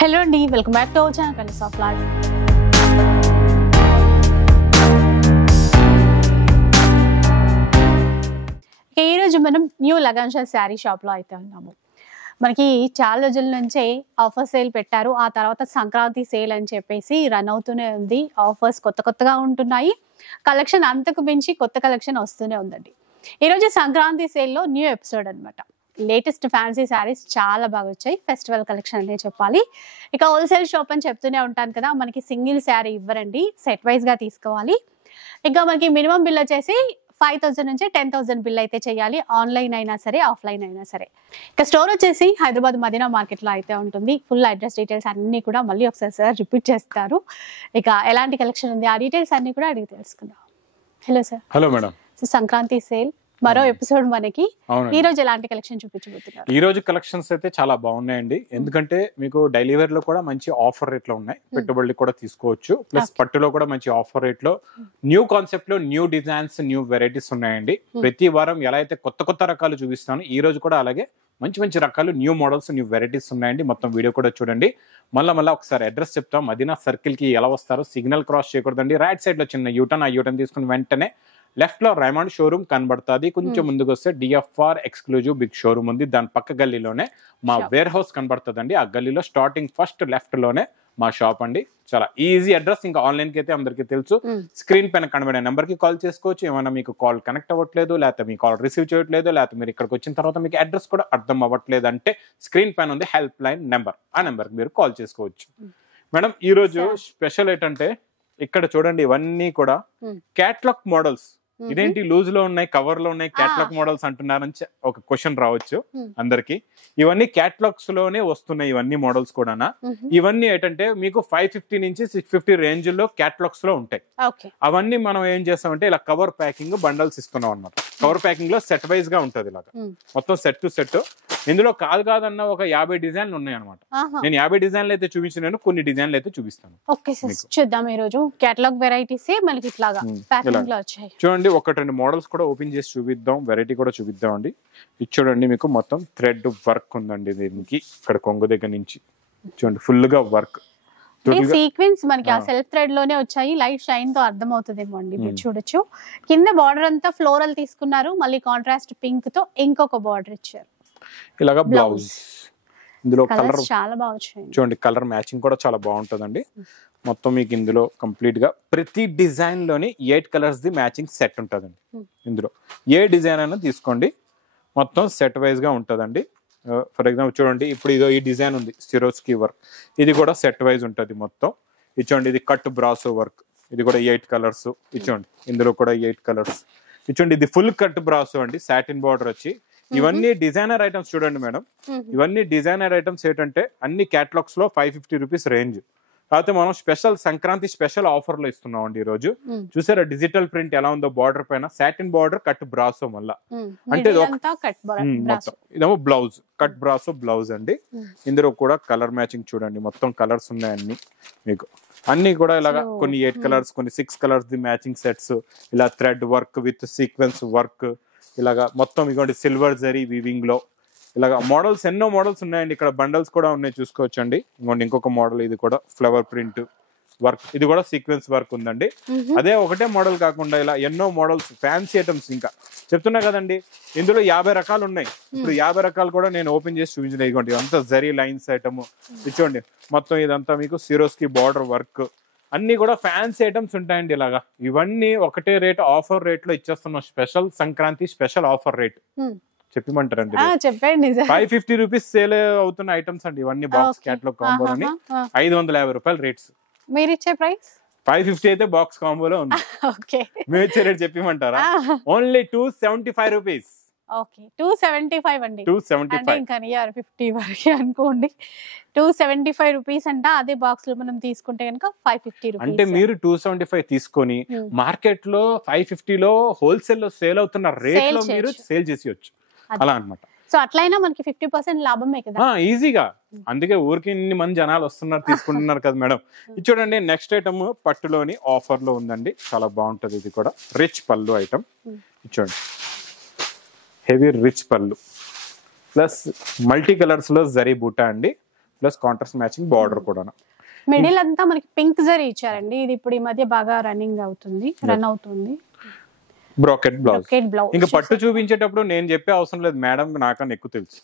Hello అండి, welcome back to our channel colours of life. ఈ రోజు మనం న్యూ లగాన్షా శారీ షాప్ లో అయితే ఉన్నాము. మనకి చాలా రోజుల నుంచే ఆఫర్ సేల్ పెట్టారు. ఆ తర్వాత సంక్రాంతి సేల్ అని చెప్పేసి రన్ అవుతూనే ఉంది. ఆఫర్స్ కొత్తగా ఉంటున్నాయి. కలెక్షన్ అంతకు మించి కొత్త కలెక్షన్ వస్తూనే ఉందండి. ఈరోజు సంక్రాంతి సేల్లో న్యూ ఎపిసోడ్ అనమాట. లేటెస్ట్ ఫ్యాన్సీ శారీస్ చాలా బాగా వచ్చాయి. ఫెస్టివల్ కలెక్షన్ అనే చెప్పాలి. ఇక హోల్సేల్ షాప్ అని చెప్తూనే ఉంటాను కదా, మనకి సింగిల్ శారీ ఇవ్వరండి, సెట్ వైజ్ గా తీసుకోవాలి. ఇక మనకి మినిమం బిల్ వచ్చేసి 5,000 నుంచి 10,000 బిల్ అయితే చేయాలి. ఆన్లైన్ అయినా సరే, ఆఫ్లైన్ అయినా సరే. ఇక స్టోర్ వచ్చేసి హైదరాబాద్ మదీనా మార్కెట్ లో అయితే ఉంటుంది. ఫుల్ అడ్రస్ డీటెయిల్స్ అన్ని కూడా మళ్ళీ ఒకసారి సార్ రిపీట్ చేస్తారు. ఇక ఎలాంటి కలెక్షన్ ఉంది, ఆ డీటెయిల్స్ అన్ని కూడా అడిగి తెలుసుకుందాం. Hello sir. Hello madam. Sankranti sale మరో ఎపిసోడ్ మనకి. ఈ రోజు ఎలాంటి కలెక్షన్ చూపించబోతున్నారు? ఈ రోజు కలెక్షన్స్ అయితే చాలా బాగున్నాయండి. ఎందుకంటే మీకు డైలీ వేర్ లో కూడా మంచి ఆఫర్ రేట్ లో ఉన్నాయి. పెట్టుబడులు కూడా తీసుకోవచ్చు. ప్లస్ పట్టులో కూడా మంచి ఆఫర్ రేట్ లో న్యూ కాన్సెప్ట్ లో న్యూ డిజైన్స్, న్యూ వెరైటీస్ ఉన్నాయండి. ప్రతి వారం ఎలా అయితే కొత్త రకాలు చూపిస్తాను, ఈ రోజు కూడా అలాగే మంచి రకాలు, న్యూ మోడల్స్, న్యూ వెరైటీస్ ఉన్నాయండి. మొత్తం వీడియో కూడా చూడండి. మళ్ళీ ఒకసారి అడ్రస్ చెప్తాం. మదీనా సర్కిల్ కి ఎలా వస్తారో సిగ్నల్ క్రాస్ చేయకూడదండి. రైట్ సైడ్ లో చిన్న యూటర్న్, ఆ యూటర్న్ తీసుకుని వెంటనే లెఫ్ట్ లో రైమండ్ షోరూమ్ కనబడుతుంది. కొంచెం ముందుకు వస్తే డిఎఫ్ఆర్ ఎక్స్క్లూజివ్ బిగ్ షోరూమ్ ఉంది. దాని పక్క గల్లీలోనే మా వేర్ హౌస్ కనబడుతుందండి. ఆ గల్లీలో స్టార్టింగ్ ఫస్ట్ లెఫ్ట్ లోనే మా షాప్ అండి. చాలా ఈజీ అడ్రస్. ఇంకా ఆన్లైన్ కి అయితే అందరికీ తెలుసు. స్క్రీన్ పైన కనబడే నెంబర్ కి కాల్ చేసుకోవచ్చు. ఏమైనా మీకు కాల్ కనెక్ట్ అవ్వట్లేదు, లేకపోతే మీ కాల్ రిసీవ్ చేయట్లేదు, లేకపోతే మీరు ఇక్కడికి వచ్చిన తర్వాత మీకు అడ్రస్ కూడా అర్థం అవ్వట్లేదు అంటే స్క్రీన్ పైన ఉంది హెల్ప్ లైన్ నెంబర్. ఆ నెంబర్ కి మీరు కాల్ చేసుకోవచ్చు. మేడం, ఈ రోజు స్పెషల్ ఏంటంటే ఇక్కడ చూడండి, ఇవన్నీ కూడా క్యాట్లాగ్ మోడల్స్. ఇదేంటి లూజ్ లో ఉన్నాయి, కవర్ లో ఉన్నాయి, క్యాట్లాగ్ మోడల్స్ అంటున్నారని ఒక క్వశ్చన్ రావచ్చు అందరికి. ఇవన్నీ క్యాట్లాగ్స్ లోనే వస్తున్నాయి. ఇవన్నీ మోడల్స్ కూడా ఇవన్నీ ఏంటంటే మీకు 550 నుంచి 650 రేంజ్ లో క్యాట్లాగ్స్ లో ఉంటాయి. అవన్నీ మనం ఏం చేస్తామంటే ఇలా కవర్ ప్యాకింగ్ బండల్స్ ఇస్తున్నాం అనమాట. కవర్ ప్యాకింగ్ లో సెట్ వైజ్ గా ఉంటది. ఇలాగా మొత్తం సెట్ టు సెట్. ఇందులో కాదన్న ఒక 50 డిజైన్లు ఉన్నాయి అనమాట. నేను 50 డిజైన్లు అయితే చూపించినాను, కొన్ని డిజైన్లు అయితే చూపిస్తాను. చూద్దాం. ఈ రోజు కేటలాగ్ వెరైటీస్ మనకి ఇట్లాగా ప్యాకింగ్ లో వచ్చాయి. చూడండి, ఒక 2 మోడల్స్ కూడా ఓపెన్ చేసి చూపిద్దాం, వెరైటీ కూడా చూపిద్దాం అండి. ఇది చూడండి, మీకు మొత్తం థ్రెడ్ వర్క్ ఉందండి. దీనికి ఇక్కడ కొంగు దగ్గర నుంచి చూడండి ఫుల్ గా వర్క్. సీక్వెన్స్ మనకి ఆ సెల్ఫ్ థ్రెడ్ లోనే వచ్చాయి. లైట్ షైన్ తో అర్థం అవుతుందేమో అండి. మీరు చూడొచ్చు, కింద బార్డర్ అంతా ఫ్లోరల్ తీసుకున్నారు. మళ్ళీ కాంట్రాస్ట్ పింక్ తో ఇంకొక బార్డర్ ఇచ్చారు. ఇలాగా బ్లౌజ్. ఇందులో కలర్ చాలా బాగా వచ్చాయి. చూడండి, కలర్ మ్యాచింగ్ కూడా చాలా బాగుంటుందండి. మొత్తం మీకు ఇందులో కంప్లీట్ గా ప్రతి డిజైన్ లోని 8 కలర్స్ ది మ్యాచింగ్ సెట్ ఉంటుందండి. ఇందులో ఏ డిజైన్ అయినా తీసుకోండి, మొత్తం సెట్ వైజ్ గా ఉంటుందండి. ఫర్ ఎగ్జాంపుల్ చూడండి, ఇప్పుడు ఇదో ఈ డిజైన్ ఉంది, సిరోస్కీ వర్క్. ఇది కూడా సెట్ వైజ్ ఉంటుంది మొత్తం. ఇది చూడండి, ఇది కట్ బ్రాసో వర్క్. ఇది కూడా 8 కలర్స్. ఇది చూడండి, ఇందులో కూడా 8 కలర్స్. ఇది చూడండి, ఇది ఫుల్ కట్ బ్రాసో అండి, సాటిన్ బార్డర్ వచ్చి. ఇవన్నీ డిజైనర్ ఐటమ్స్ చూడండి మేడం. ఇవన్నీ డిజైనర్ ఐటమ్స్ ఏంటంటే అన్ని క్యాటలాగ్స్ లో 550 రూపీస్ రేంజ్. కాకపోతే మనం స్పెషల్ సంక్రాంతి స్పెషల్ ఆఫర్ లో ఇస్తున్నాం అండి ఈ రోజు. చూసారా డిజిటల్ ప్రింట్ ఎలా ఉందో, బార్డర్ పైన సాటిన్ బార్డర్, కట్ బ్రాసో మళ్ళా. అంటే మొత్తం ఇదేమో బ్లౌజ్, కట్ బ్రాసో బ్లౌజ్ అండి. ఇందులో కూడా కలర్ మ్యాచింగ్ చూడండి, మొత్తం కలర్స్ ఉన్నాయి అన్ని మీకు. అన్ని కూడా ఇలాగా కొన్ని 8 కలర్స్, కొన్ని 6 కలర్స్ ది మ్యాచింగ్ సెట్స్. ఇలా thread work with sequence work. ఇలాగా మొత్తం ఇగోండి సిల్వర్ జరీ వీవింగ్ లో. ఇలాగా మోడల్స్ ఎన్నో మోడల్స్ ఉన్నాయండి. ఇక్కడ బండల్స్ కూడా ఉన్నాయి, చూసుకోవచ్చు అండి. ఇంకోండి ఇంకొక మోడల్, ఇది కూడా ఫ్లవర్ ప్రింట్ వర్క్. ఇది కూడా సీక్వెన్స్ వర్క్ ఉందండి. అదే ఒకటే మోడల్ కాకుండా ఇలా ఎన్నో మోడల్స్, ఫ్యాన్సీ ఐటమ్స్. ఇంకా చెప్తున్నా కదండి, ఇందులో 50 రకాలు ఉన్నాయి. ఇప్పుడు 50 రకాలు కూడా నేను ఓపెన్ చేసి చూపించిన. ఇదిగోండి అంతా జరీ లైన్స్ ఐటమ్. ఇచ్చోండి మొత్తం ఇదంతా మీకు సిరోస్కీ బార్డర్ వర్క్. అన్ని కూడా ఫ్యాన్సీ ఐటమ్స్ ఉంటాయండి. ఇలాగా ఇవన్నీ ఒకటే రేట్, ఆఫర్ రేట్ లో ఇచ్చేస్తున్నాం. Special Sankranti special offer rate చెప్పమంటారండి. 550 రూపీస్ సేల్ అవుతున్న ఐటమ్స్ అండి ఇవన్నీ. బాక్స్ క్యాట్లాగ్ కాంబో అని 550 రూపాయలు రేట్స్. మీరు ఇచ్చే ప్రైస్ 550 అయితే బాక్స్ కాంబోలో ఉంది. మీరు ఇచ్చే రేట్ చెప్పమంటారా? Only 275 rupees. 275 అండి. 275 ఇంకా 50 వరకు అనుకోండి. 275 రూపీస్ అంట. అదే బాక్స్ లో మనం తీసుకుంటే కనుక 550 రూపీస్. అంటే మీరు 275 తీసుకొని మార్కెట్ లో 550 లో హోల్సేల్ లో సేల్ అవుతున్న రేట్ లో మీరు సేల్ చేసేయచ్చు. అలా అన్నమాట. సో అట్లయినా మనకి 50% లాభమే కదా ఈజీగా. అందుకే ఊరికి ఇన్ని మంది జనాలు వస్తున్నారు, తీసుకుంటున్నారు కదా మేడం. ఇది చూడండి, నెక్స్ట్ ఐటమ్ పట్టులోని ఆఫర్ లో ఉందండి. చాలా బాగుంటది. ఇది కూడా రిచ్ పళ్ళు ఐటమ్. చూడండి, హెవీ రిచ్ పళ్ళు ప్లస్ మల్టీ కలర్స్ లో జరీ బూటా అండి. ప్లస్ కాంట్రాస్ట్ మ్యాచింగ్ బార్డర్ కూడా. మిడిల్ అంతా మనకి పింక్ జరీ ఇచ్చారండి. ఇది ఇప్పుడు ఈ మధ్య బాగా రన్ అవుతుంది. Brocade blouse. ఇంకా పట్టు చూపించేటప్పుడు నేను చెప్పే అవసరం లేదు మేడం, నాకన్నా ఎక్కువ తెలుసు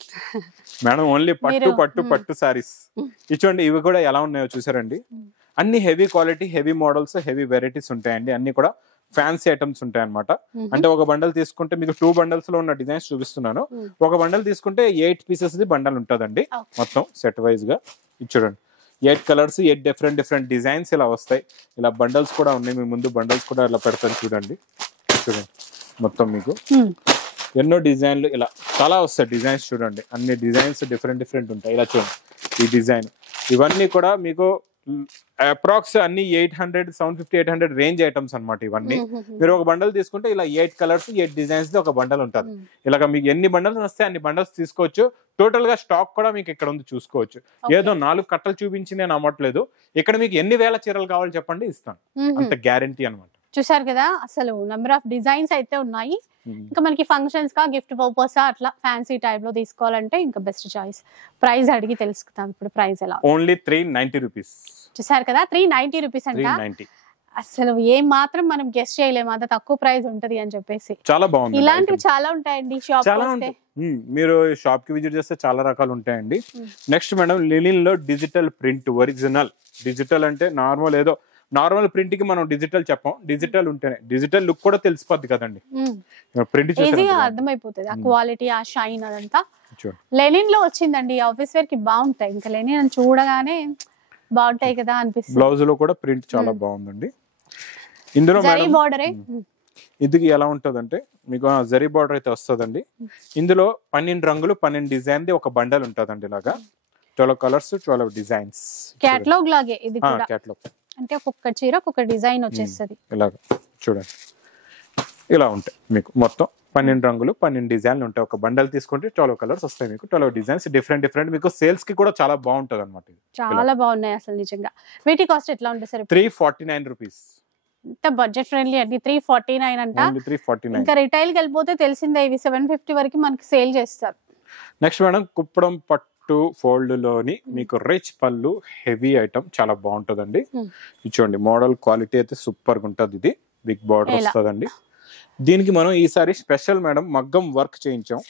మేడం. ఓన్లీ పట్టు సారీస్ ఇచ్చోండి. ఇవి కూడా ఎలా ఉన్నాయో చూసారండి. అన్ని heavy quality, heavy models, heavy varieties ఉంటాయండి. అన్ని కూడా ఫ్యాన్సీ ఐటమ్స్ ఉంటాయి అనమాట. అంటే ఒక బండల్ తీసుకుంటే మీకు 2 బండల్స్ లో ఉన్న డిజైన్స్ చూపిస్తున్నాను. ఒక బండల్ తీసుకుంటే 8 పీసెస్ ది బండల్ ఉంటుందండి మొత్తం సెట్ వైజ్ గా. చూడండి 8 కలర్స్, 8 డిఫరెంట్ డిజైన్స్ ఇలా వస్తాయి. ఇలా బండల్స్ కూడా ఉన్నాయి. మీ ముందు బండల్స్ కూడా ఇలా పెడతాను చూడండి. మొత్తం మీకు ఎన్నో డిజైన్లు ఇలా చాలా వస్తాయి. డిజైన్స్ చూడండి, అన్ని డిజైన్స్ డిఫరెంట్ ఉంటాయి. ఇలా చూడండి ఈ డిజైన్. ఇవన్నీ కూడా మీకు అప్రాక్స్ అన్ని 800, 750, 800 రేంజ్ ఐటమ్స్ అనమాట ఇవన్నీ. మీరు ఒక బండల్ తీసుకుంటే ఇలా 8 కలర్స్, 8 డిజైన్స్ ఒక బండల్ ఉంటుంది. ఇలాగ మీకు ఎన్ని బండల్స్ వస్తే అన్ని బండల్స్ తీసుకోవచ్చు. టోటల్ గా స్టాక్ కూడా మీకు ఇక్కడ ఉంది చూసుకోవచ్చు. ఏదో 4 కట్టలు చూపించి నేను అమ్మట్లేదు. ఇక్కడ మీకు ఎన్ని వేల చీరలు కావాలి చెప్పండి, ఇస్తాను. అంత గ్యారంటీ అనమాట. చూసారు కదా, అసలు నెంబర్ ఆఫ్ డిజైన్స్ అయితే ఉన్నాయి. ఇంకా మనకి ఫంక్షన్స్ గా, గిఫ్ట్ పర్పస్ అట్లా ఫ్యాన్సీ టైప్ లో తీసుకోవాలంటే ఇంకా బెస్ట్ చాయిస్. ప్రైస్ అడిగి తెలుసుకుందాం ఇప్పుడు. ప్రైస్ ఎలా? Only 390 rupees. చూసారు కదా, 390 రూపీస్ అంట. అసలు ఏం మాత్రం మనం గెస్ట్ చేయలేము అంత తక్కువ ప్రైస్ ఉంటది అని చెప్పేసి. చాలా బాగుంది. ఇలాంటివి చాలా ఉంటాయండి షాప్ వస్తే. మీరు షాప్ కి విజిట్ చేస్తే చాలా రకాలు ఉంటాయండి. నెక్స్ట్ మేడం, లినిన్ లో డిజిటల్ ప్రింట్, ఒరిజినల్. డిజిటల్ అంటే నార్మల్ ప్రింట్ కి మనం డిజిటల్ చెప్పం. డిజిటల్ ఉంటేనే డిజిటల్ లుక్ కూడా తెలిసిపోద్ది కదండి. ప్రింట్ ఈజీగా అర్థమైపోతుంది ఆ క్వాలిటీ, ఆ షైన్ అదంతా. లెనిన్ లో వచ్చిందండి. ఆఫీస్ వేర్ కి బాగుంటాయి. ఇంకా లెనిన్ చూడగానే బాగుంటాయి కదా అనిపిస్తుంది. బ్లౌజ్ లో కూడా ప్రింట్ చాలా బాగుందండి. ఇందులో ఇది ఎలా ఉంటదంటే మీకు జరీ బార్డర్ అయితే వస్తుందండి. ఇందులో 12 రంగులు, 12 డిజైన్ ది ఒక బండల్ ఉంటదండి. ఇలాగా 12 కలర్స్, 12 డిజైన్స్. క్యాటలాగ్ లాగే ఇది కూడా. క్యాటలాగ్ అంటే ఒక్కొక్క చీర ఒక్కొక్క డిజైన్ వచ్చేస్తుంది. ఇలాగా చూడండి, ఇలా ఉంటాయి మీకు మొత్తం 12 రంగులు, 12 డిజైన్లు ఉంటాయి. ఒక బండల్ తీసుకుంటే 12 కలర్స్ వస్తాయి మీకు. 12 డిజైన్స్ డిఫరెంట్. మీకు సేల్స్ కి కూడా చాలా బాగుంటది అనమాట. చాలా బాగున్నాయి అసలు నిజంగా. వీటి కాస్ట్ ఎట్లా ఉంటుంది సార్? 349 రూపీస్. ఇంత బడ్జెట్ ఫ్రెండ్లీ అండి. 349 అంట. 349. ఇంకా రిటైల్ కి వెళ్ళిపోతే తెలిసిందే ఇవి 750 వరకు మనకి సేల్ చేస్తారు. నెక్స్ట్ మేడం, కుప్పడం పట్టు ఫోల్డ్ లోని మీకు రిచ్ పళ్ళు, హెవీ ఐటమ్ చాలా బాగుంటదండి. చూడండి మోడల్ క్వాలిటీ అయితే సూపర్ గా ఉంటది. ఇది బిగ్ బార్డర్ వస్తుందండి. దీనికి మనం ఈసారి స్పెషల్ మేడం మగ్గం వర్క్ చేయించాం.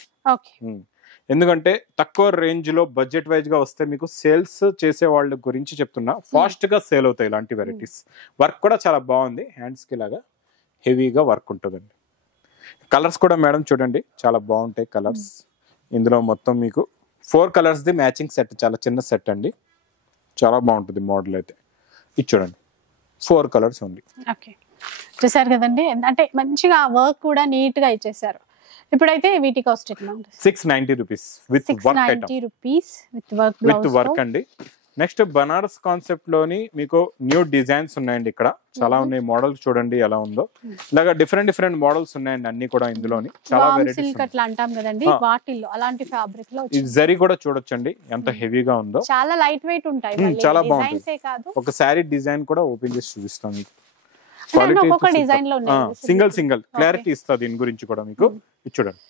ఎందుకంటే తక్కువ రేంజ్ లో బడ్జెట్ వైజ్ గా వస్తే మీకు సేల్స్ చేసే వాళ్ళ గురించి చెప్తున్నా, ఫాస్ట్ గా సేల్ అవుతాయి ఇలాంటి వెరైటీస్. వర్క్ కూడా చాలా బాగుంది. హ్యాండ్స్ కి లాగా హెవీగా వర్క్ ఉంటుందండి. కలర్స్ కూడా మేడం చూడండి చాలా బాగుంటాయి కలర్స్. ఇందులో మొత్తం మీకు 4 కలర్స్ ది మ్యాచింగ్ సెట్. చాలా చిన్న సెట్ అండి. చాలా బాగుంటుంది మోడల్ అయితే. ఇది చూడండి 4 కలర్స్ ఉంది. చూసారు కదండి, అంటే మంచిగా వర్క్ కూడా నీట్ గా ఇచ్చేసారు. ఇప్పుడైతే వీటి కాస్ట్ ఎట్లా ఉంటుంది? 690 రూపీస్ విత్ వర్క్ అండి. నెక్స్ట్ బనారస్ కాన్సెప్ట్ లోని మీకు న్యూ డిజైన్స్ ఉన్నాయండి. ఇక్కడ చాలా ఉన్నాయి. మోడల్స్ చూడండి ఎలా ఉందో. ఇలాగా డిఫరెంట్ మోడల్స్ ఉన్నాయండి అన్ని కూడా. ఇందులోని చాలా వెరైటీస్ అట్లా అంటాం కదండి, వాటిల్లో అలాంటి ఫ్యాబ్రిక్ లో ఈ జరీ కూడా చూడొచ్చండి ఎంత హెవీగా ఉందో. చాలా లైట్ వెయిట్ ఉంటాయి. చాలా బాగుంది. ఒక శారీ డిజైన్ కూడా ఓపెన్ చేసి చూపిస్తాం మీకు. సింగిల్ క్లారిటీ ఇస్తా దీని గురించి కూడా మీకు. చూడండి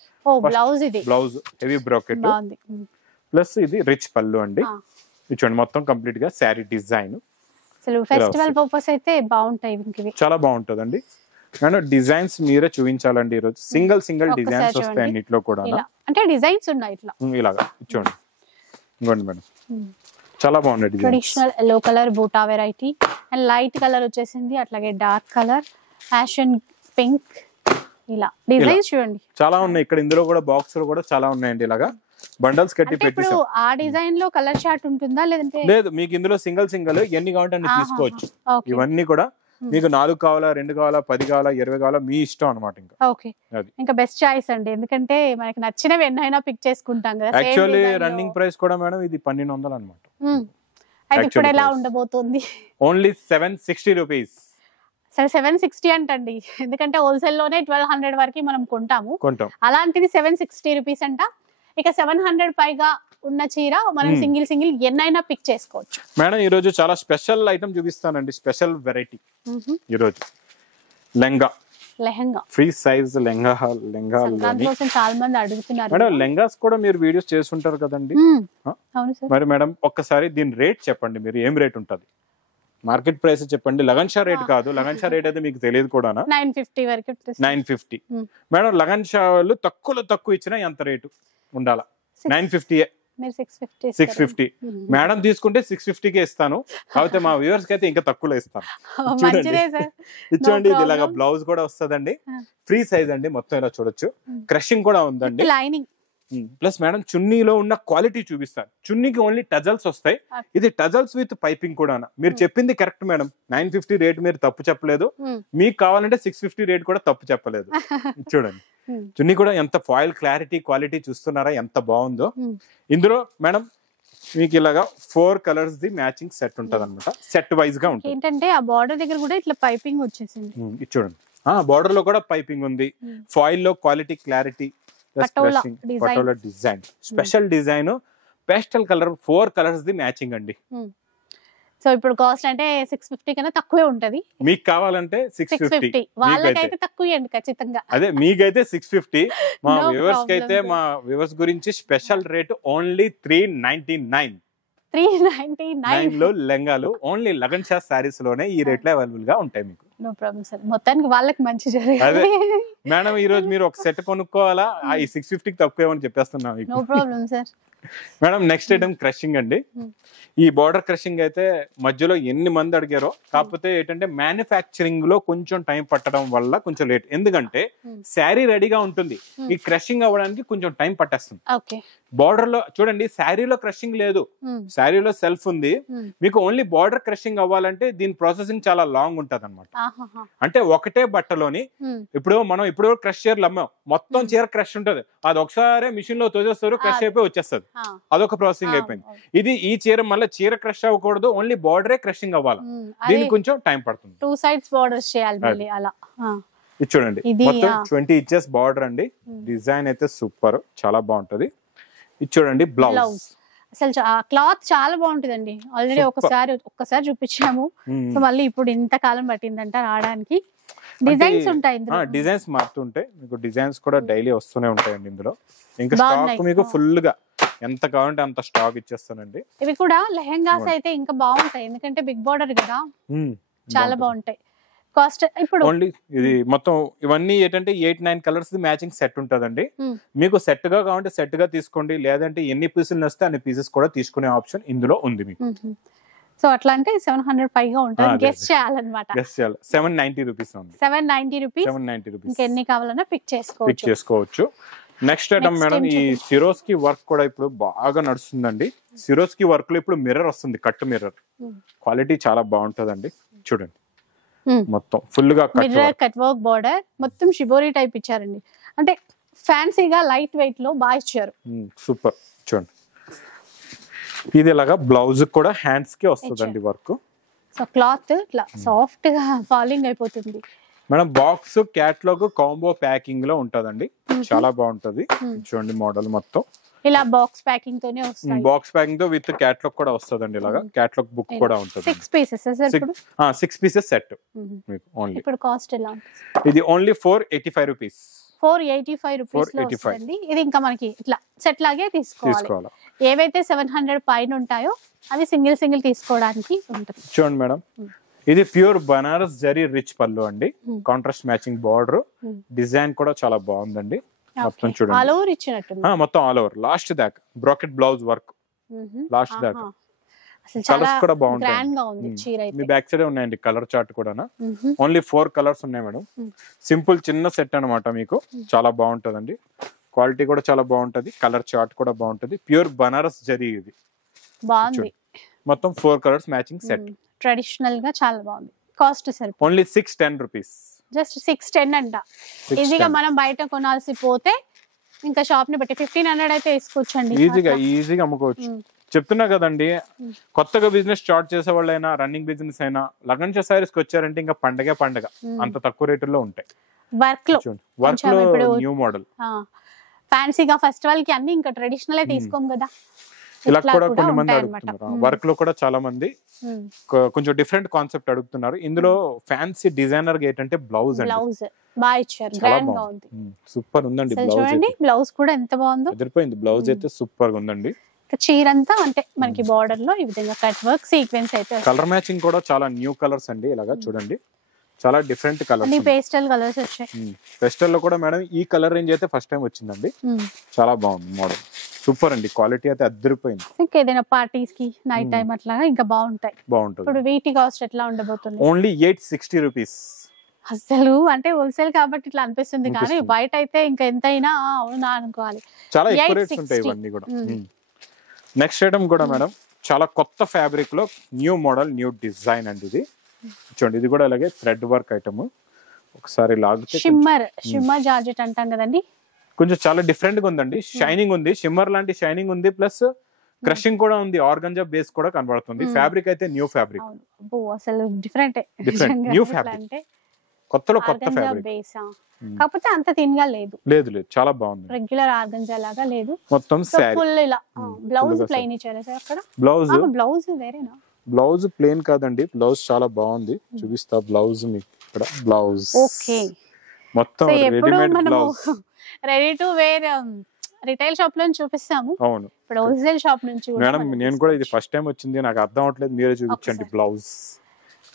బ్లౌజ్ హెవీ బ్రోకెట్ ప్లస్ ఇది రిచ్ పళ్ళు అండి. చూడండి మొత్తం కంప్లీట్ గా శారీ డిజైన్. ఫెస్టివల్ పర్పస్ అయితే బాగుంటాయి. చాలా బాగుంటదండి. అండ్ డిజైన్స్ మీరే చూపించాలండి ఈరోజు. సింగిల్ డిజైన్స్ వస్తాయి అన్నిట్లో కూడా. అంటే డిజైన్స్ ఉన్నాయి ఇట్లా ఇలాగా. చూడండి ఇంకోండి మేడం చాలా బాగున్నాయి. ట్రెడిషనల్ ఎల్లో కలర్ బూటా వెరైటీ అండ్ లైట్ కలర్ వచ్చేసింది. అట్లాగే డార్క్ కలర్, ఫ్యాషన్ పింక్, ఇలా డిజైన్స్ చూడండి చాలా ఉన్నాయి ఇక్కడ. ఇందులో కూడా బాక్స్ లో కూడా చాలా ఉన్నాయండి. ఇలాగా బండల్స్ కట్టి పెట్టేసాం. ఆ డిజైన్ లో కలర్ చార్ట్ ఉంటుందా లేదంటే? లేదు, మీకు ఇందులో సింగిల్ ఎన్ని కావాలంటే అన్ని తీసుకోవచ్చు. ఇవన్నీ కూడా మీకు 4 కావాలా, 2 కావాలా, 10 కావాలా, 20 కావాలా, మీ ఇష్టం అనమాట. ఇంకా బెస్ట్ చాయిస్ అండి. ఎందుకంటే మనకి నచ్చినవి ఎన్నైనా పిక్ చేసుకుంటాం కదా. యాక్చువల్లీ రన్నింగ్ ప్రైస్ కూడా మేడం ఇది 1200 అనమాట. అయితే ఇప్పుడు ఎలా ఉండబోతుంది? Only 760 rupees. సరే 760 అంటండి, ఎందుకంటే హోల్సేల్ లోనే 1200 వరకు మనం కొంటాం. అలాంటిది 760 రూపీస్ అంట. ఇక 700 పైగా ఉన్న చీర మనం సింగిల్ ఎన్నైనా పిక్ చేసుకోవచ్చు. మేడం ఈ రోజు చాలా స్పెషల్ ఐటమ్ చూపిస్తానండి. స్పెషల్ వెరైటీ ఈ రోజు లెంగా లెహంగా ఫ్రీ సైజ్ లెంగా సంక్రాంతి కోసం చాలా మంది అడుగుతున్నారు. మేడం లెంగాస్ కూడా మీరు వీడియోస్ చేస్తుంటారు కదండి. అవును సార్. మరి మేడం ఒక్కసారి దీని రేట్ చెప్పండి, మీరు ఏం రేట్ ఉంటుంది? మార్కెట్ ప్రైస్ చెప్పండి, లగన్ షా రేట్ కాదు. లగన్ షా రేట్ అయితే మీకు తెలియదు కూడా. 950 వరకు 950. మేడం లగన్ షా వాళ్ళు తక్కువలో తక్కువ ఇచ్చినా ఎంత రేటు ఉండాలా? 950. 650. మేడం తీసుకుంటే 650కే ఇస్తాను, కాకపోతే మా వ్యూవర్స్ కి అయితే ఇంకా తక్కువలో ఇస్తాను. ఇచ్చోండి. ఇది ఇలాగా బ్లౌజ్ కూడా వస్తుందండి, ఫ్రీ సైజ్ అండి, మొత్తం ఇలా చూడొచ్చు. క్రషింగ్ కూడా ఉందండి. ప్లస్ మేడం చున్నీలో ఉన్న క్వాలిటీ చూపిస్తాను. చున్నీకి ఓన్లీ టజల్స్ వస్తాయి, ఇది టజల్స్ విత్ పైపింగ్ కూడా. మీరు చెప్పింది కరెక్ట్ మేడం, 950 రేట్ మీరు తప్పు చెప్పలేదు. మీకు కావాలంటే 650 రేట్ కూడా తప్పు చెప్పలేదు. చూడండి చున్నీ కూడా ఎంత ఫాయిల్ క్వాలిటీ చూస్తున్నారా, ఎంత బాగుందో. ఇందులో మేడం మీకు ఇలాగా 4 కలర్స్ ది మ్యాచింగ్ సెట్ ఉంటది అనమాట. సెట్ వైజ్ గా ఉంటుంది. ఏంటంటే ఆ బార్డర్ దగ్గర కూడా ఇట్లా పైపింగ్ వచ్చేసింది. ఇది చూడండి, బార్డర్ లో కూడా పైపింగ్ ఉంది. ఫాయిల్ లో quality patola design, special design, pastel colour, 4 colours the matching అండి. సో ఇప్పుడు కాస్ట్ అంటే 650 కన్నా తక్కువే ఉంటది. మీకు కావాలంటే 650, వాళ్ళకైతే తక్కువ అండి ఖచ్చితంగా. అదే మీకైతే 650. మా వ్యూవర్స్ కి అయితే, మా వ్యూవర్స్ గురించి స్పెషల్ రేట్ ఓన్లీ 399. 399 లో లెంగాలు ఓన్లీ లగన్ షా సారీస్ లోనే ఈ రేట్ లో అవైలబుల్ గా ఉంటాయి మీకు. నో ప్రాబ్లం సార్, మొత్తానికి వాళ్ళకి మంచి జరిగింది. అదే మేడం ఈ రోజు మీరు ఒక సెట్ కొనుక్కోవాలా, ఈ 650కి తక్కువ ఏమని చెప్పేస్తున్నా. No problem sir. Madam next item crushing అండి. ఈ బార్డర్ క్రషింగ్ అయితే మధ్యలో ఎన్ని మంది అడిగారో, కాకపోతే ఏంటంటే మ్యానుఫ్యాక్చరింగ్ లో కొంచెం టైం పట్టడం వల్ల కొంచెం లేట్. ఎందుకంటే శారీ రెడీగా ఉంటుంది, ఈ క్రషింగ్ అవ్వడానికి కొంచెం టైం పట్టేస్తుంది. బార్డర్ లో చూడండి, శారీలో క్రషింగ్ లేదు, శారీలో సెల్ఫ్ ఉంది. మీకు ఓన్లీ బార్డర్ క్రషింగ్ అవ్వాలంటే దీని ప్రాసెసింగ్ చాలా లాంగ్ ఉంటది అనమాట. అంటే ఒకటే బట్టలోని మనం ఇప్పుడు క్రష్ చీరలు అమ్మాం, మొత్తం చీర క్రష్ ఉంటది, అది ఒకసారి మిషన్ లో తోసేస్తారు, క్రష్ అయిపోయి వచ్చేస్తుంది, అదొక ప్రాసెసింగ్ అయిపోయింది. ఇది ఈ చీర మళ్ళీ చీర క్రష్ అవ్వకూడదు, ఓన్లీ బార్డరే క్రషింగ్ అవ్వాలి, దీనికి కొంచెం టైం పడుతుంది. 2 సైడ్స్ బార్డర్స్ చేయాలి అలా. ఇది చూడండి, మొత్తం 20 ఇంచెస్ బార్డర్ అండి. డిజైన్ అయితే సూపర్, చాలా బాగుంటది. ఇది చూడండి బ్లౌజ్, అసలు క్లాత్ చాలా బాగుంటుందండి. ఆల్రెడీ ఒక్కసారి చూపించాము, సో మళ్ళీ ఇప్పుడు ఇంతకాలం పట్టిందంట రావడానికి. డిజైన్స్ ఉంటాయి, డిజైన్స్ మారుతుంటాయి మీకు, డిజైన్స్ కూడా డైలీ వస్తూనే ఉంటాయండి ఇందులో. ఇంకా స్టాక్ మీకు ఫుల్ గా ఎంత కావాలంటే అంత స్టాక్ ఇచ్చేస్తానండి. ఇవి కూడా లెహెంగాస్ అయితే ఇంకా బాగుంటాయి, ఎందుకంటే బిగ్ బార్డర్ కదా, చాలా బాగుంటాయి. కాస్ట్ ఇప్పుడు ఓన్లీ ఇది మొత్తం ఇవన్నీ ఏంటంటే 8-9 కలర్స్ మ్యాచింగ్ సెట్ ఉంటదండి. మీకు సెట్ గా కావాలంటే సెట్ గా తీసుకోండి, లేదంటే ఎన్ని పీసులు వస్తే అన్ని పీసెస్ కూడా తీసుకునే ఆప్షన్ ఇందులో ఉంది మీకు. సో అట్లా అంటే 700 పైగా ఉంటుంది, గెస్ చేయాలన్నమాట. గెస్ చేయాలి. 790 రూపీస్ ఉంది. 790 రూపీస్. ఇంకా ఎన్ని కావాలన్నా పిక్ చేసుకోవచ్చు. నెక్స్ట్ ఐటమ్ మేడం, ఈ సిరోస్కి వర్క్ కూడా ఇప్పుడు బాగా నడుస్తుందండి. సిరోస్కి వర్క్ లో ఇప్పుడు మిర్రర్ వస్తుంది, కట్ మిర్రర్. క్వాలిటీ చాలా బాగుంటదండి. చూడండి మొత్తం ఫుల్ గా మిర్రర్ కట్ వర్క్ బార్డర్, మొత్తం షిబోరి టైప్ ఇచ్చారండి. అంటే ఫ్యాన్సీగా లైట్ వెయిట్ లో బాగా ఇచ్చారు. సూపర్. చూడండి ఇది ఇలాగా బ్లౌజ్ కూడా హ్యాండ్స్ కి వస్తుందండి వర్క్. సో క్లాత్ ఇట్లా సాఫ్ట్ గా ఫాలింగ్ అయిపోతుంది madam. Box catalogue combo packing లో ఉంటదండి, చాలా బాగుంటది. చూడండి మోడల్ మొత్తం ఇలా బాక్స్ ప్యాకింగ్ తోనే వస్తాయి. బాక్స్ ప్యాకింగ్ తో విత్ క్యాట్లాగ్ కూడా వస్తదండి. ఇలాగా క్యాట్లాగ్ బుక్ కూడా ఉంటది. 6 పీసెస్ సార్, ఇప్పుడు 6 పీసెస్ సెట్ మీకు ఓన్లీ. ఇప్పుడు కాస్ట్ ఎలా? ఇది ఓన్లీ 485 రూపీస్. 485 రూపీస్ లో వస్తుంది. ఇది ఇంకా మనకి ఇట్లా సెట్ లాగే తీసుకోవాలి. ఏవైతే 700 పైన ఉంటాయో అవి సింగిల్ తీసుకోవడానికి ఉంటుంది. చూడండి మేడం, ఇది ప్యూర్ బనారస్ జరీ రిచ్ పళ్ళు అండి, కాంట్రాస్ట్ మ్యాచింగ్ బార్డర్. డిజైన్ కూడా చాలా బాగుందండి. మొత్తం చూడండి ఆల్ ఓవర్ ఇచ్చినట్టుంది. మొత్తం ఆల్ ఓవర్ లాస్ట్ దాకా బ్రాకెట్ బ్లౌజ్ వర్క్ లాస్ట్ దాకా. కలర్స్ కూడా బాగుంటాయి. మీ బ్యాక్ సైడ్ ఉన్నాయండి కలర్ చార్ట్ కూడా. ఓన్లీ 4 కలర్స్ ఉన్నాయి మేడం. సింపుల్ చిన్న సెట్ అన్నమాట మీకు, చాలా బాగుంటదండి. క్వాలిటీ కూడా చాలా బాగుంటది, కలర్ చార్ట్ కూడా బాగుంటది. ప్యూర్ బనారస్ జరీ ఇది బాగుంది. మొత్తం 4 కలర్స్ మ్యాచింగ్ సెట్. ట్రెడిషనల్ గా చాలా బాగుంది. Cost sir only 610 rupees. Just 610 అంట. ఈజీగా మనం బయట కొనాల్సి పోతే ఇంకా షాప్ ని బట్టి 1500 అయితే వేసుకోవచ్చండి. ఈజీగా అమ్ముకోవచ్చు. చెప్తున్నా కదండి, కొత్తగా బిజినెస్ స్టార్ట్ చేసే వాళ్ళైనా, రన్నింగ్ బిజినెస్ అయినా లగన్ షా సారీస్ కి వచ్చారంటే ఇంకా పండగ అంత తక్కువ రేటులో ఉంటాయి. వర్క్ లో న్యూ మోడల్ ఫ్యాన్సీగా ఫెస్టివల్ కి అన్ని ఇంకా ట్రెడిషనల్ తీసుకోం కదా. ఇలా ఇట్లా కూడా కూడా కొన్ని మంది ఉంటాయన్నమాట. అడుగుతున్నారు. వర్క్ లో కూడా చాలా మంది కొంచెం డిఫరెంట్ కాన్సెప్ట్ అడుగుతున్నారు. ఇందులో ఫ్యాన్సీ డిజైనర్ ఏంటంటే బ్లౌజ్ అండి, బ్లౌజ్ బాగా ఇచ్చారు, చాలా గ్రాండ్ గా ఉంది. సూపర్ ఉందండి. అసలు బ్లౌజ్ చూడండి బ్లౌజ్ కూడా ఎంత బాగుందో, ఎదిరిపోయింది. బ్లౌజ్ అయితే సూపర్ గా ఉందండి. చీర అంతా అంటే మనకి బార్డర్ లో ఈ విధంగా కట్ వర్క్ సీక్వెన్స్ అయితే కలర్ మ్యాచింగ్ కూడా చాలా న్యూ కలర్స్ అండి. ఇలాగా చూడండి, చాలా డిఫరెంట్ కలర్స్, అన్ని పేస్టల్ కలర్స్ వచ్చాయి. ఫెస్టల్ లో కూడా మేడం ఈ కలర్ రేంజ్ అయితే ఫస్ట్ టైం వచ్చిందండి. చాలా బాగుంది మోడల్, సూపర్ అండి. క్వాలిటీ అయితే అద్దరిపోయింది. ఇంకా ఏదైనా పార్టీస్ కి నైట్ టైం అట్లాగా ఇంకా బాగుంటాయి. బాగుంటుంది. ఇప్పుడు వీటి కాస్ట్ ఎట్లా ఉండబోతుంది? Only 860 rupees. అసలు అంటే హోల్సేల్ కాబట్టి ఇట్లా అనిపిస్తుంది, కానీ బయట అయితే ఇంకా ఎంతైనా అవునా అనుకోవాలి. చాలా ఎక్కువ రేట్స్ ఉంటాయి ఇవన్నీ కూడా. నెక్స్ట్ ఐటమ్ కూడా మేడం చాలా కొత్త ఫ్యాబ్రిక్ లో న్యూ మోడల్, న్యూ డిజైన్ అండి. ఇది చూడండి, ఇది కూడా అలాగే థ్రెడ్ వర్క్ ఐటమ్. ఒకసారి లాగితే షిమ్మర్ జార్జెట్ అంటాం కదండి, కొంచెం చాలా డిఫరెంట్ గా ఉందండి. షైనింగ్ ఉంది, షిమ్మర్ లాంటి షైనింగ్ ఉంది, ప్లస్ క్రషింగ్ కూడా ఉంది. ఆర్గంజా బేస్ కూడా కనబడుతుంది. ఫ్యాబ్రిక్ అయితే న్యూ ఫ్యాబ్రిక్, అసలు డిఫరెంట్ న్యూ ఫ్యాబ్రిక్, కొత్తలో కొత్త ఫ్యాబ్రిక్. కాకపోతే అంత తిన్గా లేదు, లేదు చాలా బాగుంది. రెగ్యులర్ ఆర్గంజా లాగా లేదు, మొత్తం ఫుల్ ఇలా. బ్లౌజ్ ప్లెయిన్ ఇచ్చారా సార్ అక్కడ? బ్లౌజ్ వేరేనా? బ్లౌజ్ ప్లెయిన్ కాదండి, బ్లౌజ్ చాలా బాగుంది. చూపిస్తా బ్లౌజ్ మీకు ఇక్కడ. బ్లౌజ్ ఓకే, మొత్తం readymade blouse, ready to wear. Retail shop లో చూపిస్తాము, అవును. ఇప్పుడు హోల్సేల్ షాప్ నుంచి మేడం నేను కూడా ఇది ఫస్ట్ టైం వచ్చింది, నాకు అర్థం అవట్లేదు, మీరే చూపించండి. బ్లౌజ్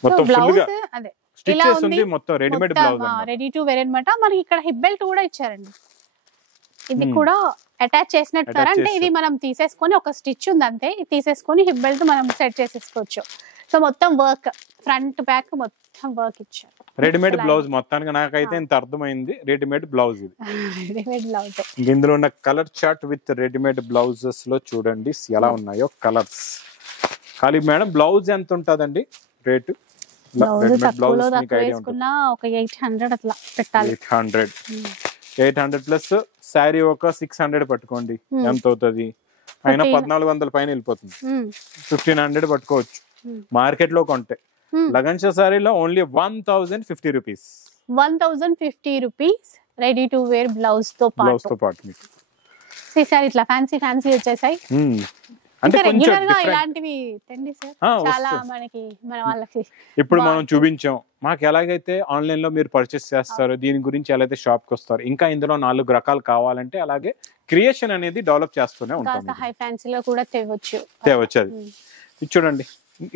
మొత్తం ఫుల్ గా అదే స్టిచ్ చేస్తుంది, మొత్తం readymade blouse, ready to wear అన్నమాట. మనకి ఇక్కడ హిప్ బెల్ట్ కూడా ఇచ్చారండి, ఇది కూడా అటాచ్ చేసినట్టున్నారు. అంటే ఇది మనం తీసేసుకొని ఒక స్టిచ్ ఉంది అంతే, తీసేసుకొని హిప్ బెల్ట్ మనం సెట్ చేసేసుకోవచ్చు. సో మొత్తం వర్క్ ఫ్రంట్ బ్యాక్ మొత్తం వర్క్ ఇచ్చారు. రెడీమేడ్ బ్లౌజ్ మొత్తానికి నాకైతే ఇంత అర్థమైంది. రెడీమేడ్ బ్లౌజ్ ఇది, రెడీమేడ్ బ్లౌజ్. ఇందులో ఉన్న colour chart with readymade blouses లో చూడండి ఎలా ఉన్నాయో కలర్స్. ఖాళీ మేడం బ్లౌజ్ ఎంత ఉంటుందండి రేటు? వేసుకున్నా ఒక 800 అట్లా పెట్టాలి. 800 ప్లస్ శారీ ఒక 600 పట్టుకోండి, ఎంత అవుతుంది? అయినా 1400 పైన వెళ్ళిపోతుంది. 1500 పట్టుకోవచ్చు మార్కెట్ లో కొంటే. లగన్షా సారీలో only 1050 rupees. 1050 rupees ready to wear blouse తో పాటు మీకు సార్ ఇట్లా ఫ్యాన్సీ వచ్చేసాయి. అంటే రెగ్యులర్ గా ఇలాంటివి తెండి సార్, చాలా మనకి మన వాళ్ళకి ఇప్పుడు మనం చూపించాం. మాకు ఎలాగైతే ఆన్లైన్ లో మీరు పర్చేస్ చేస్తారు, దీని గురించి ఎలా అయితే షాప్ కి వస్తారు, ఇంకా ఇందులో 4 రకాలు కావాలంటే అలాగే క్రియేషన్ అనేది డెవలప్ చేస్తూనే ఉంటాం. హై ఫ్యాన్సీలో కూడా తేవచ్చు అది. ఇది చూడండి,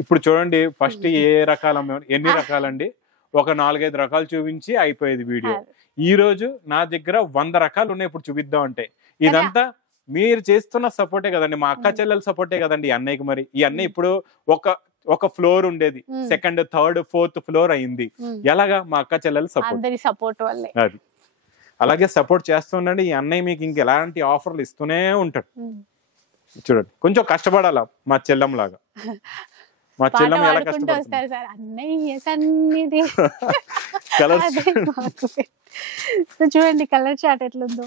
ఇప్పుడు చూడండి ఫస్ట్ ఏ రకాల ఎన్ని రకాలండి, ఒక 4-5 రకాలు చూపించి అయిపోయేది వీడియో. ఈ రోజు నా దగ్గర 100 రకాలు ఉన్నాయి. ఇప్పుడు చూపిద్దాం అంటే ఇదంతా మీరు చేస్తున్న సపోర్టే కదండి, మా అక్క చెల్లెల సపోర్టే కదండి అన్నయ్యకి. మరి ఈ అన్నయ్య ఇప్పుడు ఒక ఫ్లోర్ ఉండేది, సెకండ్ థర్డ్ ఫోర్త్ ఫ్లోర్ అయింది. ఎలాగా? మా అక్క చెల్లెల సపోర్ట్ వల్లే. అది అలాగే సపోర్ట్ చేస్తుండండి. ఈ అన్నయ్య మీకు ఇంక ఎలాంటి ఆఫర్లు ఇస్తూనే ఉంటాడు. చూడండి, కొంచెం కష్టపడాలా మా చెల్లం లాగా. మా చెల్లం ఎలా కష్టపడుతుంది. చూడండి కలర్ చార్ట్ ఎట్లుందో.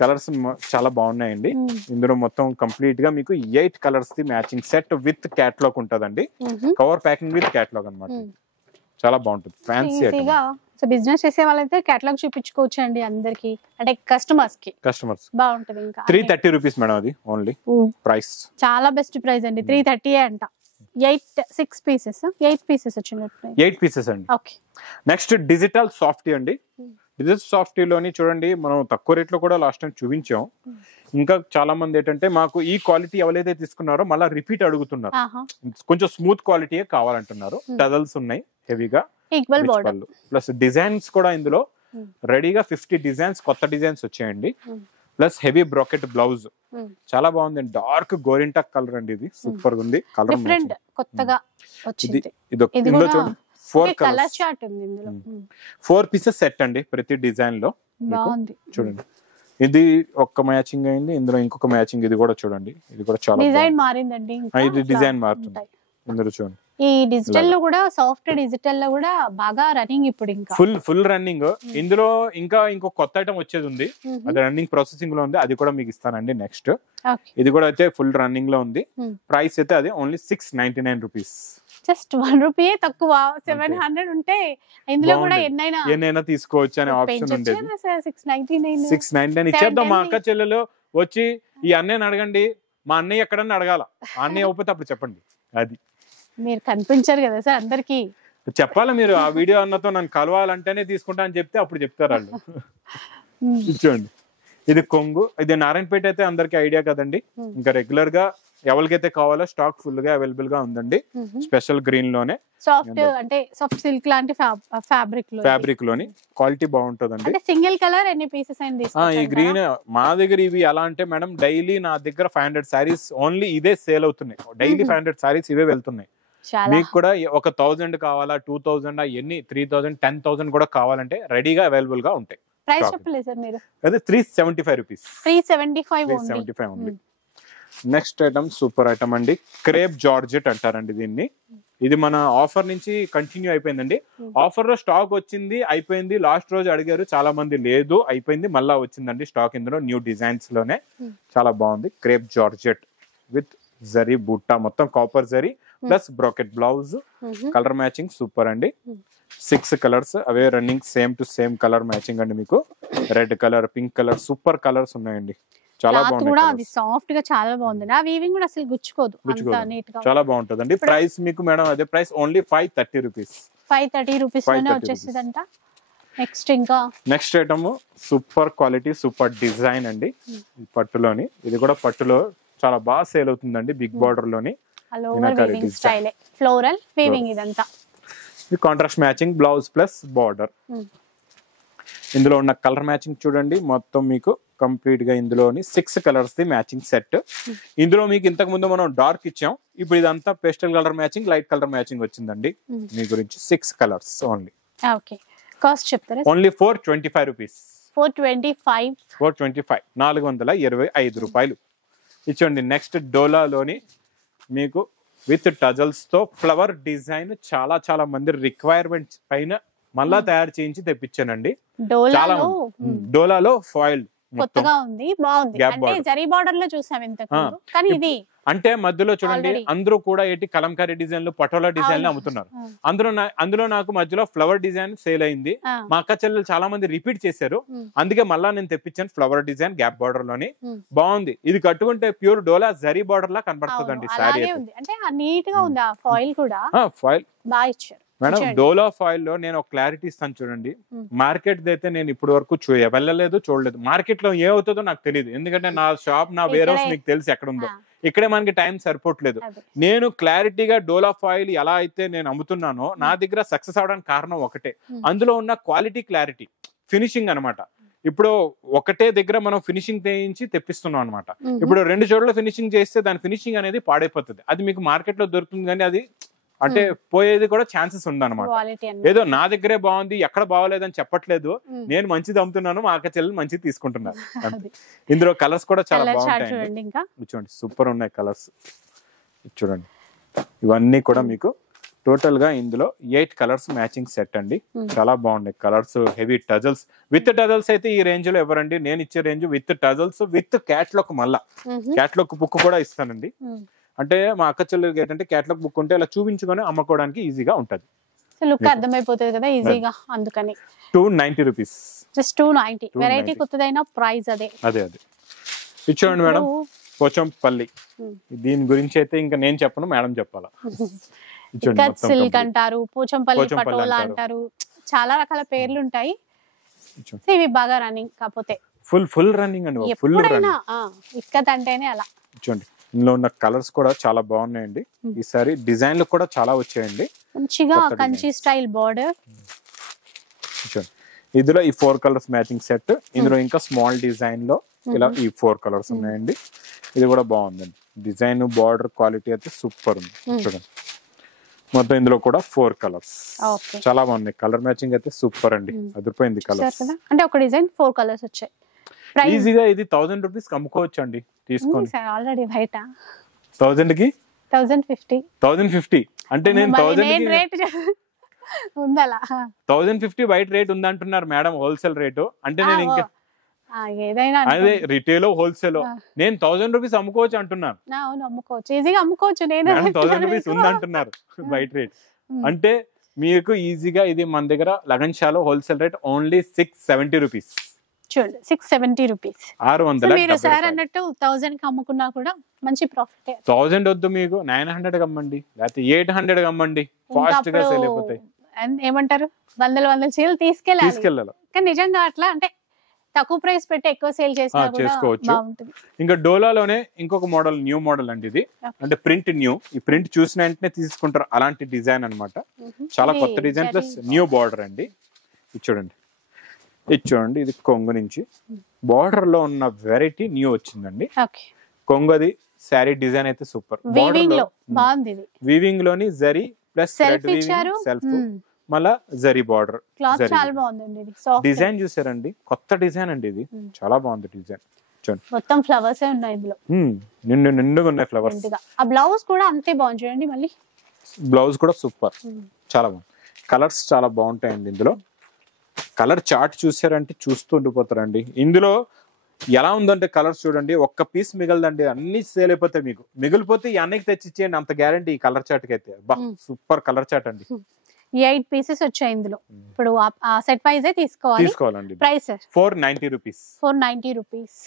కలర్స్ చాలా బాగున్నాయండి. ఇందులో మొత్తం కంప్లీట్ గా మీకు 8 colours the matching set with catalogue ఉంటదండి. కవర్ ప్యాకింగ్ విత్ క్యాటలాగ్ అన్నమాట. చాలా బాగుంటుంది, ఫ్యాన్సీ ఐటమ్. సో బిజినెస్ చేసే వాళ్ళైతే క్యాటలాగ్ చూపించుకోవచ్చు అండి అందరికి, అంటే కస్టమర్స్ బాగుంటది. ఇంకా 330 రూపీస్ మేడం అది ఓన్లీ ప్రైస్. చాలా బెస్ట్ ప్రైస్ అండి, 330 అంట. 8 పీసెస్ వచ్చినట్టు 8 పీసెస్ అండి. ఓకే. నెక్స్ట్ డిజిటల్ సాఫ్టీ అండి. డిజిటల్ సాఫ్టీలోని చూడండి, మనం తక్కువ రేట్ లో కూడా లాస్ట్ టైం చూపించాం. ఇంకా చాలా మంది ఏంటంటే మాకు ఈ క్వాలిటీ ఎవరైతే తీసుకున్నారో మళ్ళీ రిపీట్ అడుగుతున్నారు. కొంచెం స్మూత్ క్వాలిటీ కావాలంటున్నారు. టజల్స్ ఉన్నాయి హెవీగా, ఈక్వల్ బోర్డర్ ప్లస్ డిజైన్స్ కూడా ఇందులో రెడీగా 50 డిజైన్స్, కొత్త డిజైన్స్ వచ్చాయండి. ప్లస్ హెవీ బ్రాకెట్ బ్లౌజ్ చాలా బాగుంది. డార్క్ గోరింటా కలర్ అండి, ఇది సూపర్ గా ఉంది. కలర్ డిఫరెంట్ కొత్తగా వచ్చింది. ఇందులో చూడండి 4 కలర్ చార్ట్ ఉంది ఇందులో. 4 పీసెస్ సెట్ అండి ప్రతి డిజైన్ లో. బాగుంది చూడండి, ఇది ఒక్క మ్యాచింగ్ అయింది, ఇందులో ఇంకొక మ్యాచింగ్. ఇది కూడా చూడండి, ఇది కూడా చాలా డిజైన్ మారిందండి. ఇది డిజైన్ మారుతుంది ఇందులో చూడండి. ఈ డిజిటల్ లో కూడా, సాఫ్ట్ డిజిటల్ లో కూడా బాగా రన్నింగ్ ఇప్పుడు. ఇంకా ఫుల్ రన్నింగ్. ఇందులో ఇంకా ఇంకో కొత్త ఐటమ్ వచ్చేది ఉంది, అది రన్నింగ్ ప్రాసెసింగ్ లో ఉంది. అది కూడా మీకు ఇస్తానండి నెక్స్ట్. ఇది కూడా అయితే ఫుల్ రన్నింగ్ లో ఉంది. ప్రైస్ అయితే అది ఓన్లీ 699 రూపీస్. జస్ట్ 1 రూపీ తక్కువ. 700 ఉంటే ఇందులో కూడా ఎన్నైనా తీసుకోవచ్చు అనే ఆప్షన్ ఉండేది. 699 ఇచ్చేద్దాం. మా అక్క చెల్లెలు వచ్చి ఈ అన్నయ్యని అడగండి, మా అన్నయ్య ఎక్కడన్నా అడగాల, అన్నయ్య అవ్వకపోతే అప్పుడు చెప్పండి. అది మీరు కనిపించారు కదా సార్ అందరికి, చెప్పాలా మీరు. ఆ వీడియో అన్నతో నన్ను కలవాలంటేనే తీసుకుంటా అని చెప్తే అప్పుడు చెప్తారు వాళ్ళు. చూడండి ఇది కొంగు, ఇది నారాయణపేట అయితే అందరికి ఐడియా కదండి. ఇంకా రెగ్యులర్ గా ఎవరికైతే కావాలో స్టాక్ ఫుల్ గా అవైలబుల్ గా ఉందండి. స్పెషల్ గ్రీన్ లోనే సాఫ్ట్ అంటే సాఫ్ట్ సిల్క్ లాంటి ఫ్యాబ్రిక్ లోని క్వాలిటీ బాగుంటుందండి. సింగిల్ కలర్ ఎన్ని పీసెస్ అయింది ఈ గ్రీన్ మా దగ్గర ఇవి ఎలా అంటే మేడం, డైలీ నా దగ్గర 500 సారీస్ ఓన్లీ ఇదే సేల్ అవుతున్నాయి. డైలీ 500 సారీస్ ఇవే వెళ్తున్నాయి. మీకు కూడా ఒక 1000 కావాలా, 2000 ఎన్ని 3000 10,000 కూడా కావాలంటే రెడీగా అవైలబుల్ గా ఉంటాయి. ప్రైస్ చెప్పలేదు సార్ మీరు. అదే 375 rupees. 375 only. Next item super item అండి, క్రేప్ జార్జెట్ అంటారండి దీన్ని. ఇది మన ఆఫర్ నుంచి కంటిన్యూ అయిపోయిందండి. ఆఫర్ లో స్టాక్ వచ్చింది, అయిపోయింది. లాస్ట్ రోజు అడిగారు చాలా మంది, లేదు అయిపోయింది, మళ్ళా వచ్చిందండి స్టాక్. ఇందులో న్యూ డిజైన్స్ లోనే చాలా బాగుంది. క్రేప్ జార్జెట్ విత్ జరీ బుట్ట, మొత్తం copper zari plus bracket blouse. Colour matching super అండి. 6 colours away running, same to same colour matching అండి. మీకు red colour, pink colour, super colours ఉన్నాయండి. చాలా బాగుంది. సాఫ్ట్ గా చాలా బాగుంది. ఆ వీవింగ్ కూడా అసలు గుచ్చుకోదు, అంత నీట్ గా చాలా బాగుంటదండి. ప్రైస్ మీకు మేడం అదే ప్రైస్, ఓన్లీ 530 రూపీస్. 530 రూపీస్ లోనే వచ్చేసిందంట. Next item super quality, super design అండి. పట్టులోని, ఇది కూడా పట్టులో చాలా బాగా సేల్ అవుతుందండి. బిగ్ బార్డర్ లోని ఫ్లోరల్ వీవింగ్ ఇదంతా. Contrast matching blouse plus border. ఇందులో ఉన్న కలర్ మ్యాచింగ్ చూడండి, మొత్తం మీకు కంప్లీట్ గా ఇందులోని 6 కలర్స్ ది మ్యాచింగ్ సెట్. ఇందులో మీకు ఇంతకు ముందు మనం డార్క్ ఇచ్చాం, ఇప్పుడు ఇదంతా pastel colour matching, light colour matching వచ్చిందండి. మీ గురించి 6 కలర్స్ ఓన్లీ. కాస్ట్ చెప్తారా? Only 425 rupees. 425 425 రూపాయలు ఇచ్చండి. నెక్స్ట్ డోలాలోని మీకు విత్ టజల్స్ తో ఫ్లవర్ డిజైన్, చాలా చాలా మంది రిక్వైర్మెంట్స్ పైన మళ్ళా తయారు చేయించి తెప్పించానండి. డోలాలో ఫాయిల్ కొత్తగా ఉంది, బాగుంది. అంటే జరీ బార్డర్ లో చూసాం ఇంతకు, కానీ ఇది అంటే మధ్యలో చూడండి అందరూ కూడా ఏంటి కలంకారీ డిజైన్లు, పటోలా డిజైన్లు అమ్ముతున్నారు. అందులో నాకు మధ్యలో ఫ్లవర్ డిజైన్ సేల్ అయింది. మా అక్క చెల్లెలు చాలా మంది రిపీట్ చేశారు, అందుకే మళ్ళా నేను తెప్పించాను ఫ్లవర్ డిజైన్ గ్యాప్ బార్డర్ లోని. బాగుంది. ఇది కట్టుకుంటే ప్యూర్ డోలా జరీ బార్డర్ లా కనబడుతుందండి సారీ. అంటే నీట్ గా ఉంది. ఆ ఫాయిల్ కూడా ఫాయిల్ బాగా ఇచ్చారు మేడం. డోలా ఫాయిల్ లో నేను ఒక క్లారిటీ ఇస్తాను చూడండి. మార్కెట్ అయితే నేను ఇప్పటి వరకు వెళ్ళలేదు, చూడలేదు. మార్కెట్ లో ఏమవుతుందో నాకు తెలియదు, ఎందుకంటే నా షాప్, నా వేర్ హౌస్ మీకు తెలిసి ఎక్కడ ఉందో. ఇక్కడే మనకి టైం సరిపోవట్లేదు. నేను క్లారిటీగా డోలా ఫాయిల్ ఎలా అయితే నేను అమ్ముతున్నానో, నా దగ్గర సక్సెస్ అవడానికి కారణం ఒకటే, అందులో ఉన్న క్వాలిటీ, క్లారిటీ, ఫినిషింగ్ అనమాట. ఇప్పుడు ఒకటే దగ్గర మనం ఫినిషింగ్ చేయించి తెప్పిస్తున్నాం అనమాట. ఇప్పుడు 2 చోట్ల ఫినిషింగ్ చేస్తే దాని ఫినిషింగ్ అనేది పాడైపోతుంది. అది మీకు మార్కెట్ లో దొరుకుతుంది, కానీ అది అంటే పోయేది కూడా ఛాన్సెస్ ఉందన్నమాట. ఏదో నా దగ్గరే బాగుంది, ఎక్కడ బాగోలేదని చెప్పట్లేదు, నేను మంచిది అమ్ముతున్నాను, మా అక్క చెల్లెలు మంచిది తీసుకుంటున్నారు. ఇందులో కలర్స్ కూడా చాలా బాగుంటాయి చూడండి, సూపర్ ఉన్నాయి కలర్స్. చూడండి ఇవన్నీ కూడా మీకు టోటల్ గా ఇందులో 8 కలర్స్ మ్యాచింగ్ సెట్ అండి. చాలా బాగున్నాయి colours. Heavy tassels, with tassels అయితే ఈ రేంజ్ లో ఎవరండి, నేను ఇచ్చే range with tassels with catalogue. మళ్ళా క్యాట్లాగ్ బుక్ కూడా ఇస్తానండి. అంటే మా అక్క చెల్లెలకి ఏంటంటే క్యాట్లాగ్ బుక్ ఉంటే అలా చూపించుకొని అమ్ముకోవడానికి ఈజీగా ఉంటది, లుక్ అర్థమైపోతుంది కదా ఈజీగా. అందుకని 290 రూపీస్, జస్ట్ 290. వెరైటీ కొత్తదైన ప్రైస్ అదే. ఇచ్చేయండి మేడం. పోచంపల్లి, దీని గురించి అయితే ఇంకా నేను చెప్పను, మేడం చెప్పాలా. సిల్క్ అంటారు, పోచంపల్లి పటోలా అంటారు, చాలా రకాల పేర్లు ఉంటాయి. ఇవి బాగా రన్నింగ్, కాకపోతే ఫుల్ రన్నింగ్ అండి. ఫుల్ రన్నింగ్ ఇక్కత్ అంటేనే అలా. చూడండి ఇందులో ఉన్న కలర్స్ కూడా చాలా బాగున్నాయండి. ఈసారి డిజైన్లు కూడా చాలా వచ్చాయండి, మంచిగా కంచి స్టైల్ బార్డర్. ఇందులో ఈ 4 కలర్స్ మ్యాచింగ్ సెట్. ఇందులో ఇంకా స్మాల్ డిజైన్ లో ఇలా ఈ 4 కలర్స్ ఉన్నాయండి. ఇది కూడా బాగుందండి. డిజైన్, బార్డర్ క్వాలిటీ అయితే సూపర్ ఉంది. చూడండి మొత్తం ఇందులో కూడా 4 కలర్స్ చాలా బాగున్నాయి. కలర్ మ్యాచింగ్ అయితే సూపర్ అండి, అదిరిపోయింది కలర్స్. అంటే ఒక డిజైన్ 4 కలర్స్ వచ్చాయి. ఈజీగా ఇది 1000 రూపీస్ అమ్ముకోవచ్చు అండి. తీసుకోండి ఆల్రెడీ బయట 1000 కి 1050 అంటే నేను 1000 రేట్ ఉందలా. 1050 బయట రేట్ ఉందంటున్నారు మేడం, హోల్సేల్ రేటు. అంటే నేను ఇంకా ఏదైనా అదే రిటైల్ హోల్సేల్ నేను 1000 రూపీస్ అమ్ముకోవచ్చు అంటున్నాను. అవును అమ్ముకోవచ్చు, ఈజీగా అమ్ముకోవచ్చు. నేను 1000 రూపీస్ ఉందంటున్నారు బయట రేట్. అంటే మీకు ఈజీగా ఇది మన దగ్గర lagan shallow wholesale rate only 670 rupees. చూడండి 670 రూపీస్. 600. మీరు సార్ అన్నట్టు 1000 కి అమ్ముకున్నా కూడా మంచి ప్రాఫిట్. 1000 వద్దు మీకు 900 అమ్మండి, లేకపోతే 800 అమ్మండి, ఫాస్ట్ గా సేల్ అయిపోతాయి. ఏమంటారు, వందల చీరలు తీసుకెళ్ళాలి. కానీ నిజంగా అట్లా అంటే తక్కువ ప్రైస్ పెట్టి ఎక్కువ సేల్ చేసినా కూడా చేసుకోవచ్చు. బాగుంటుంది. ఇంకా డోలాలోనే ఇంకొక మోడల్, న్యూ మోడల్ అండి ఇది. అంటే ప్రింట్ న్యూ, ఈ ప్రింట్ చూసిన వెంటనే తీసుకుంటారు అలాంటి డిజైన్ అన్నమాట. చాలా కొత్త డిజైన్ ప్లస్ న్యూ బార్డర్ అండి. ఇది చూడండి, ఇది కొంగు నుంచి బార్డర్ లో ఉన్న వెరైటీ న్యూ వచ్చిందండి. కొంగది శారీ డిజైన్ అయితే సూపర్. వీవింగ్ లోని జరీ ప్లస్ సెల్ఫ్, మళ్ళా జరీ బార్డర్, డిజైన్ చూసారండి, కొత్త డిజైన్ అండి ఇది, చాలా బాగుంది డిజైన్. చూడండి మొత్తం ఫ్లవర్స్ ఉన్నాయి ఇందులో, నిండుగా ఉన్నాయి ఫ్లవర్స్. ఆ బ్లౌజ్ కూడా అంతే బాగుంది చూడండి. మళ్ళీ బ్లౌజ్ కూడా సూపర్, చాలా బాగుంది. కలర్స్ చాలా బాగుంటాయండి ఇందులో. కలర్ చార్ట్ చూసారంటే చూస్తూ ఉండిపోతారండి. ఇందులో ఎలా ఉందంటే కలర్స్ చూడండి, ఒక్క పీస్ మిగలదండి, అన్ని సేల్ అయిపోతాయి. మీకు మిగిలిపోతే ఈ అన్నకి తెచ్చిచ్చేయండి, అంత గ్యారంటీ ఈ కలర్ చార్ట్ కి అయితే. సూపర్ కలర్ చార్ట్ అండి. 8 పీసెస్ వచ్చాయి ఇందులో. ఇప్పుడు ఆ సెట్ వైజ్ తీసుకోవాలండి. Price 490 rupees. 490 రూపీస్.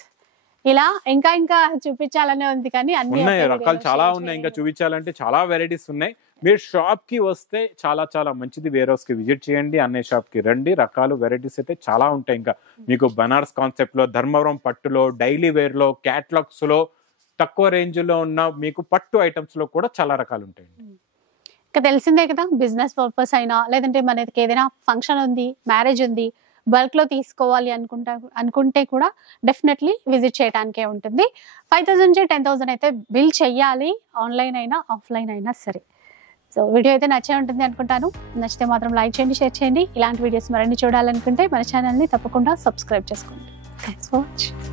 ఇలా ఇంకా చూపించాలనే ఉంది, కానీ అన్ని రకాలు చాలా ఉన్నాయి. ఇంకా చూపించాలంటే చాలా వెరైటీస్ ఉన్నాయి. మీరు షాప్ కి వస్తే చాలా చాలా మంచిది. వేర్ హౌస్ కి విజిట్ చేయండి, అన్నయ్య షాప్ కి రండి. రకాలు వెరైటీస్ అయితే చాలా ఉంటాయి. ఇంకా మీకు బనారస్ కాన్సెప్ట్ లో, ధర్మవరం పట్టులో, డైలీ వేర్ లో, క్యాట్లాగ్స్ లో, తక్కువ రేంజ్ లో ఉన్న మీకు పట్టు ఐటమ్స్ లో కూడా చాలా రకాలు ఉంటాయండి. ఇంకా తెలిసిందే కదా, బిజినెస్ పర్పస్ అయినా లేదంటే మనకి ఏదైనా ఫంక్షన్ ఉంది, మ్యారేజ్ ఉంది, బల్క్ లో తీసుకోవాలి అనుకుంటే కూడా డెఫినెట్లీ విజిట్ చేయడానికే ఉంటుంది. 5000 నుంచి 10,000 అయితే బిల్ చెయ్యాలి, ఆన్లైన్ అయినా ఆఫ్లైన్ అయినా సరే. సో వీడియో అయితే నచ్చే ఉంటుంది అనుకుంటాను. నచ్చితే మాత్రం లైక్ చేయండి, షేర్ చేయండి. ఇలాంటి వీడియోస్ మరిన్ని చూడాలనుకుంటే మన ఛానల్ని తప్పకుండా సబ్స్క్రైబ్ చేసుకోండి. Thanks for watching.